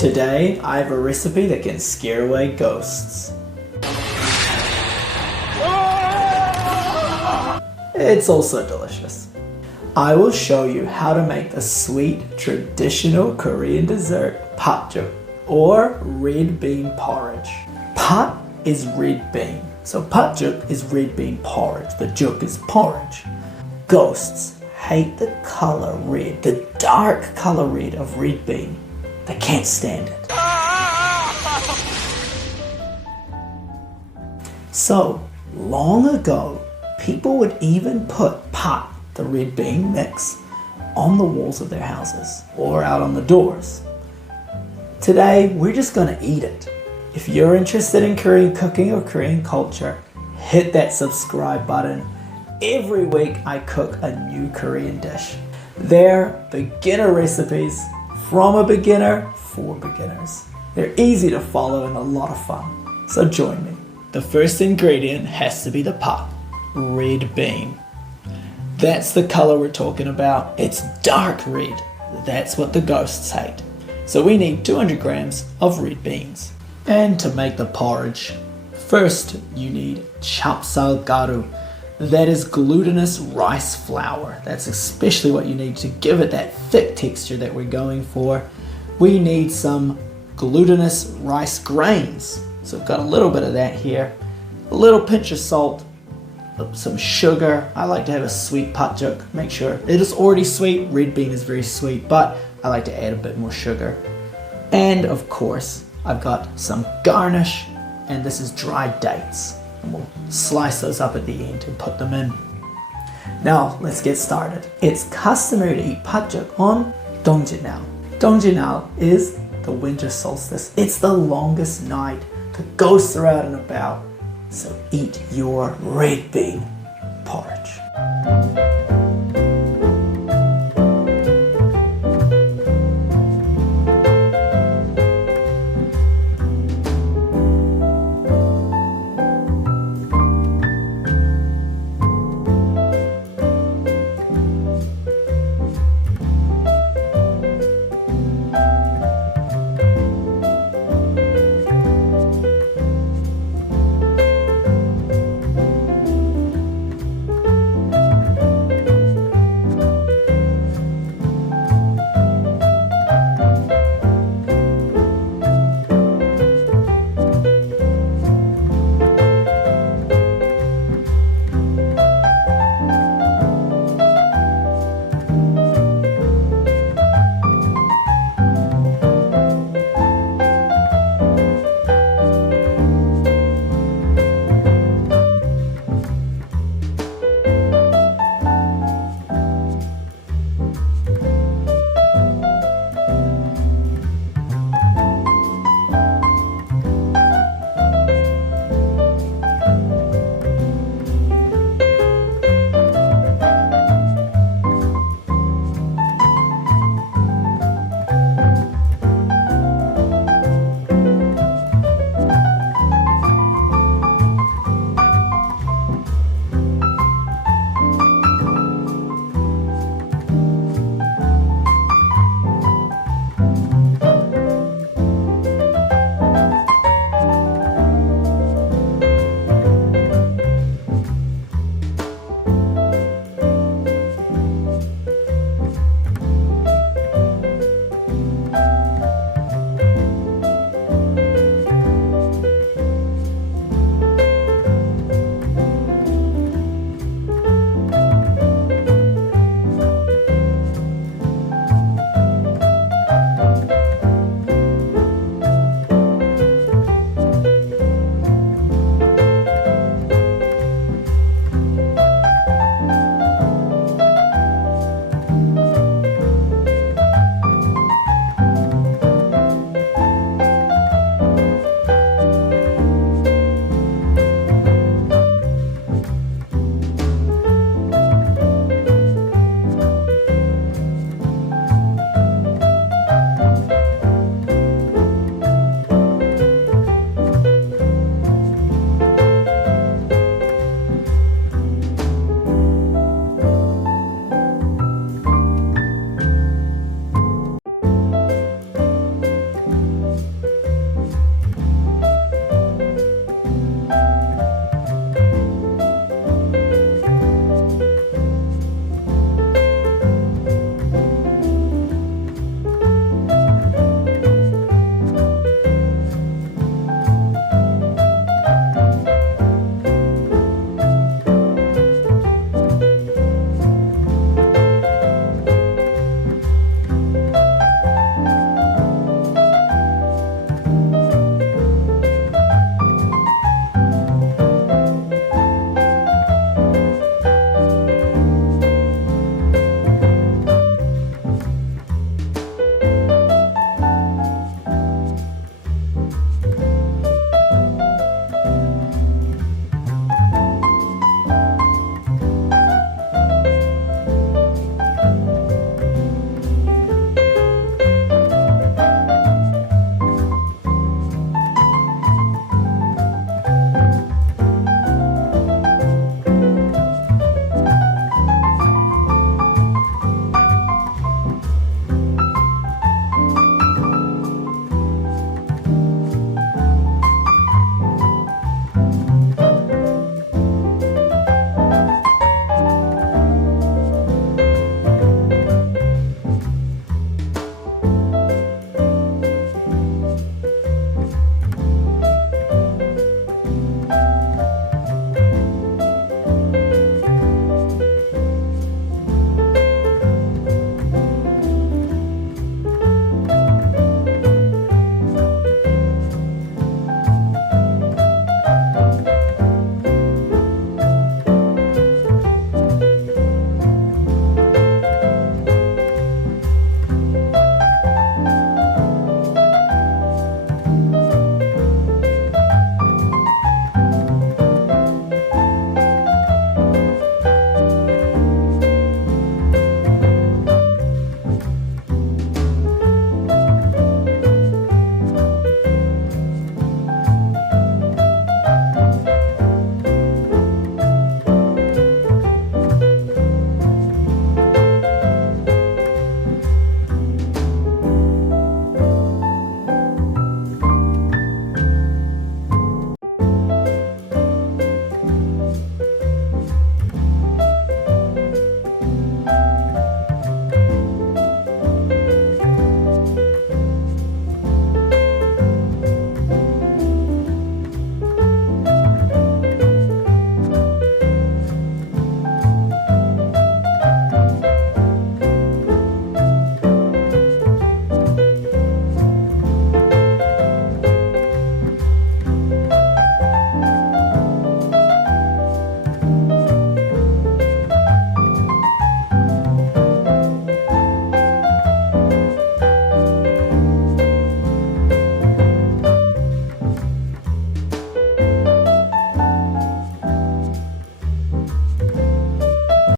Today, I have a recipe that can scare away ghosts. It's also delicious. I will show you how to make the sweet, traditional Korean dessert Patjuk, or red bean porridge. Pat is red bean, so Patjuk is red bean porridge. The juk is porridge. Ghosts hate the color red, the dark color red of red bean. They can't stand it. So, long ago, people would even put pat, the red bean mix, on the walls of their houses or out on the doors. Today, we're just gonna eat it. If you're interested in Korean cooking or Korean culture, hit that subscribe button. Every week, I cook a new Korean dish. They're beginner recipes from a beginner for beginners. They're easy to follow and a lot of fun. So join me. The first ingredient has to be the pat, red bean. That's the color we're talking about. It's dark red. That's what the ghosts hate. So we need 200 grams of red beans. And to make the porridge, first you need 찹쌀가루. That is glutinous rice flour. That's especially what you need to give it that thick texture that we're going for. We need some glutinous rice grains. So I've got a little bit of that here. A little pinch of salt, some sugar. I like to have a sweet patjuk. Make sure it is already sweet. Red bean is very sweet, but I like to add a bit more sugar. And of course, I've got some garnish, and this is dried dates. And we'll slice those up at the end and put them in. Now, let's get started. It's customary to eat patjuk on Dongjinal. Dongjinal is the winter solstice. It's the longest night. The ghosts are out and about. So eat your red bean porridge.